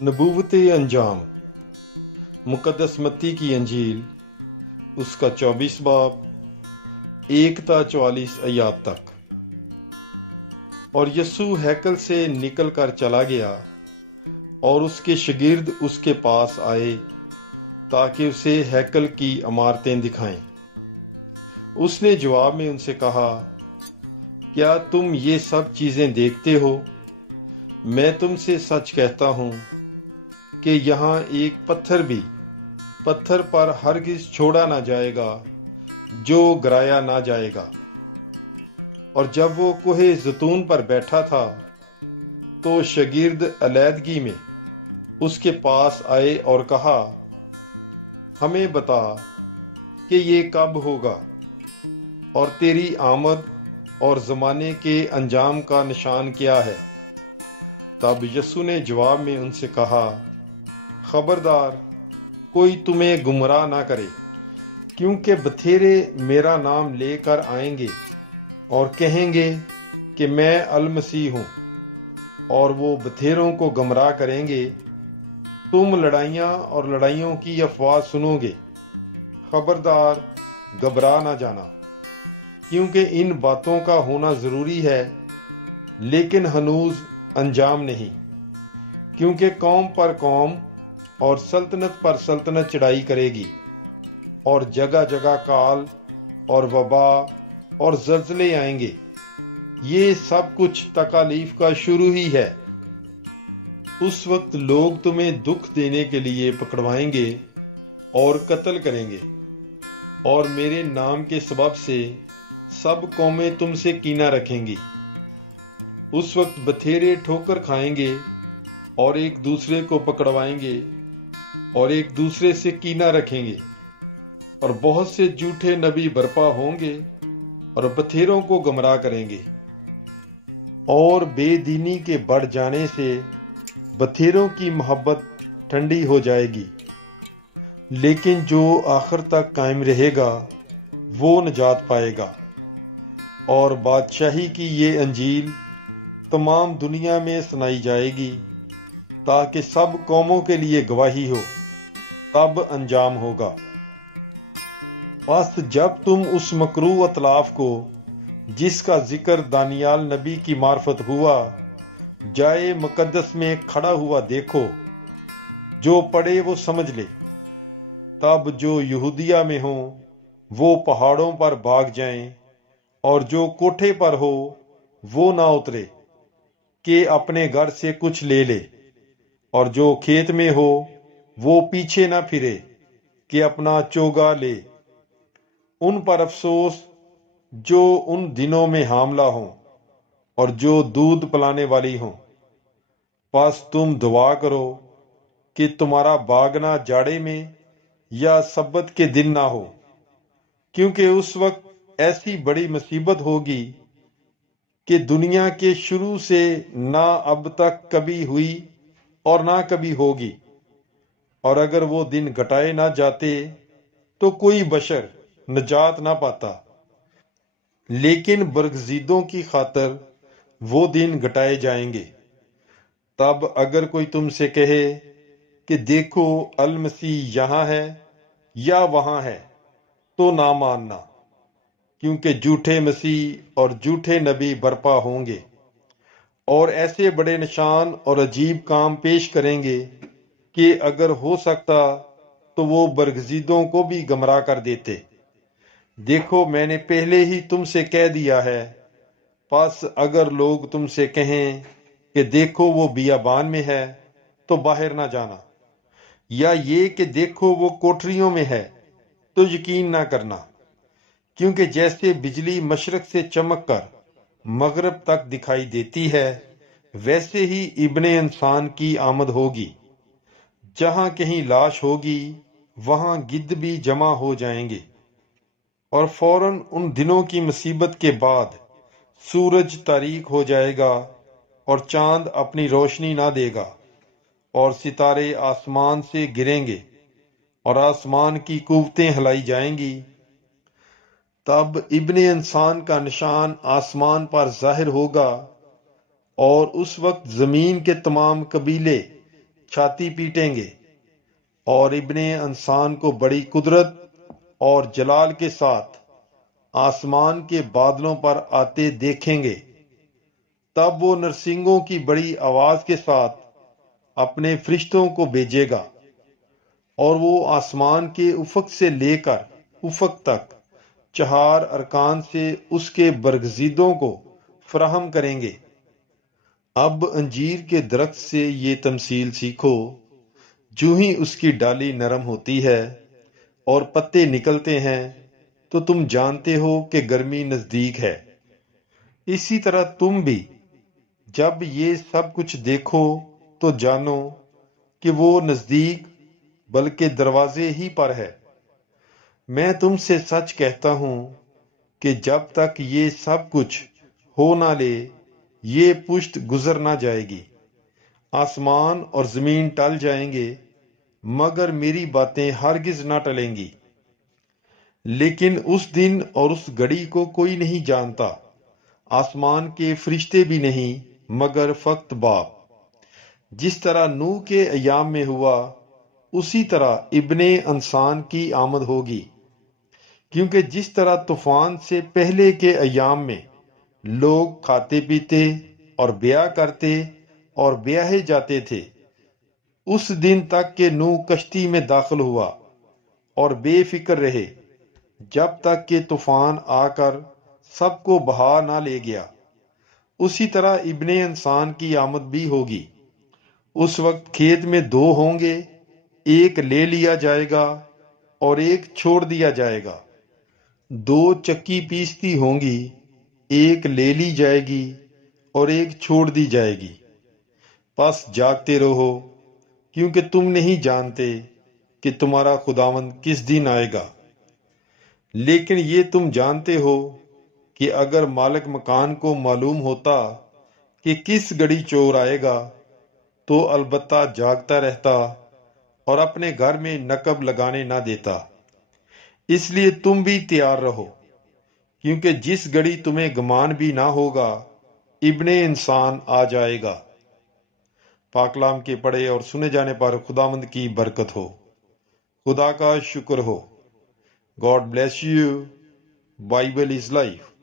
नबूवत अंजाम मुकद्दस मत्ती की अंजील उसका 24 बाब 1 ता 44 आयात तक। और यस्सू हैकल से निकल कर चला गया और उसके शागिर्द उसके पास आए ताकि उसे हैकल की इमारतें दिखाएं। उसने जवाब में उनसे कहा, क्या तुम ये सब चीजें देखते हो? मैं तुमसे सच कहता हूं कि यहाँ एक पत्थर भी पत्थर पर हरगिज छोड़ा ना जाएगा जो गिराया ना जाएगा। और जब वो कोहे जैतून पर बैठा था तो शागिर्द अलैदगी में उसके पास आए और कहा, हमें बता कि ये कब होगा और तेरी आमद और जमाने के अंजाम का निशान क्या है? तब यस्सू ने जवाब में उनसे कहा, खबरदार कोई तुम्हें गुमराह ना करे, क्योंकि बथेरे मेरा नाम लेकर आएंगे और कहेंगे कि मैं अल मसीह हूं, और वो बथेरों को गुमराह करेंगे। तुम लड़ाइयां और लड़ाइयों की अफवाह सुनोगे। खबरदार घबरा ना जाना, क्योंकि इन बातों का होना जरूरी है, लेकिन हनूज अंजाम नहीं। क्योंकि कौम पर कौम और सल्तनत पर सल्तनत चढ़ाई करेगी, और जगह जगह काल और वबा और जल्जले आएंगे। ये सब कुछ तकालीफ का शुरू ही है। उस वक्त लोग तुम्हें दुख देने के लिए पकड़वाएंगे और कत्ल करेंगे, और मेरे नाम के सबब से सब कौमें तुमसे कीना रखेंगी। उस वक्त बथेरे ठोकर खाएंगे और एक दूसरे को पकड़वाएंगे और एक दूसरे से कीना रखेंगे, और बहुत से झूठे नबी बर्पा होंगे और बथेरों को गुमराह करेंगे। और बेदीनी के बढ़ जाने से बथेरों की मोहब्बत ठंडी हो जाएगी, लेकिन जो आखिर तक कायम रहेगा वो निजात पाएगा। और बादशाही की ये अंजील तमाम दुनिया में सुनाई जाएगी, ताकि सब कौमों के लिए गवाही हो, तब अंजाम होगा। बस जब तुम उस मकरूह अतलाफ को, जिसका जिक्र दानियाल नबी की मार्फत हुआ, जाए मुकद्दस में खड़ा हुआ देखो, जो पढ़े वो समझ ले। तब जो यहूदिया में हो वो पहाड़ों पर भाग जाएं, और जो कोठे पर हो वो ना उतरे कि अपने घर से कुछ ले ले, और जो खेत में हो वो पीछे ना फिरे कि अपना चोगा ले। उन पर अफसोस जो उन दिनों में हामला हों और जो दूध पिलाने वाली हों। बस तुम दुआ करो कि तुम्हारा भागना जाड़े में या सब्बत के दिन ना हो, क्योंकि उस वक्त ऐसी बड़ी मुसीबत होगी कि दुनिया के शुरू से ना अब तक कभी हुई और ना कभी होगी। और अगर वो दिन घटाए ना जाते तो कोई बशर निजात ना पाता, लेकिन बरगजीदों की खातर वो दिन घटाए जाएंगे। तब अगर कोई तुमसे कहे कि देखो अल मसीह यहाँ है या वहां है, तो ना मानना, क्योंकि झूठे मसीह और झूठे नबी बर्पा होंगे और ऐसे बड़े निशान और अजीब काम पेश करेंगे कि अगर हो सकता तो वो बरगजीदों को भी गमराह कर देते। देखो, मैंने पहले ही तुमसे कह दिया है। बस अगर लोग तुमसे कहें कि देखो वो बियाबान में है, तो बाहर ना जाना, या ये कि देखो वो कोठरियों में है, तो यकीन ना करना। क्योंकि जैसे बिजली मशरक से चमक कर मगरब तक दिखाई देती है, वैसे ही इब्ने इंसान की आमद होगी। जहां कहीं लाश होगी वहां गिद्ध भी जमा हो जाएंगे। और फौरन उन दिनों की मुसीबत के बाद सूरज तारीक हो जाएगा और चांद अपनी रोशनी ना देगा, और सितारे आसमान से गिरेंगे और आसमान की कुव्वतें हिलाई जाएंगी। तब इब्ने इंसान का निशान आसमान पर जाहिर होगा, और उस वक्त जमीन के तमाम कबीले چھاتی پیٹیں گے اور ابن انسان کو بڑی قدرت اور جلال کے ساتھ آسمان کے بادلوں پر آتے دیکھیں گے۔ تب وہ نرسنگوں کی بڑی آواز کے ساتھ اپنے فرشتوں کو بھیجے گا اور وہ آسمان کے افق سے لے کر افق تک 4 ارکان سے اس کے برگزیدوں کو فراہم کریں گے۔ اب انجیر کے درخت سے یہ تمثیل سیکھو، جو ہی اس کی ڈالی نرم ہوتی ہے اور پتے نکلتے ہیں تو تم جانتے ہو کہ گرمی نزدیک ہے۔ اسی طرح تم بھی جب یہ سب کچھ دیکھو تو جانو کہ وہ نزدیک بلکہ دروازے ہی پر ہے۔ میں تم سے سچ کہتا ہوں کہ جب تک یہ سب کچھ ہو نہ لے یہ پشت گزر نہ جائے گی۔ آسمان اور زمین ٹل جائیں گے مگر میری باتیں ہرگز نہ ٹلیں گی۔ لیکن اس دن اور اس گھڑی کو کوئی نہیں جانتا، آسمان کے فرشتے بھی نہیں مگر فقط باپ۔ جس طرح نوح کے ایام میں ہوا اسی طرح ابن انسان کی آمد ہوگی۔ کیونکہ جس طرح طوفان سے پہلے کے ایام میں لوگ کھاتے پیتے اور بیاہ کرتے اور بیاہے جاتے تھے، اس دن تک کہ نوح کشتی میں داخل ہوا اور بے فکر رہے جب تک کہ طوفان آ کر سب کو بہا نہ لے گیا، اسی طرح ابن انسان کی آمد بھی ہوگی۔ اس وقت کھیت میں 2 ہوں گے، ایک لے لیا جائے گا اور ایک چھوڑ دیا جائے گا۔ 2 چکی پیستی ہوں گی، ایک لے لی جائے گی اور ایک چھوڑ دی جائے گی۔ پس جاگتے رہو، کیونکہ تم نہیں جانتے کہ تمہارا خداوند کس دن آئے گا۔ لیکن یہ تم جانتے ہو کہ اگر مالک مکان کو معلوم ہوتا کہ کس گھڑی چور آئے گا تو البتہ جاگتا رہتا اور اپنے گھر میں نقب لگانے نہ دیتا۔ اس لیے تم بھی تیار رہو، کیونکہ جس گھڑی تمہیں گمان بھی نہ ہوگا ابن انسان آ جائے گا۔ پاک کلام کے پڑھے اور سنے جانے پر خداوند کی برکت ہو۔ خدا کا شکر ہو۔ God bless you. Bible is life.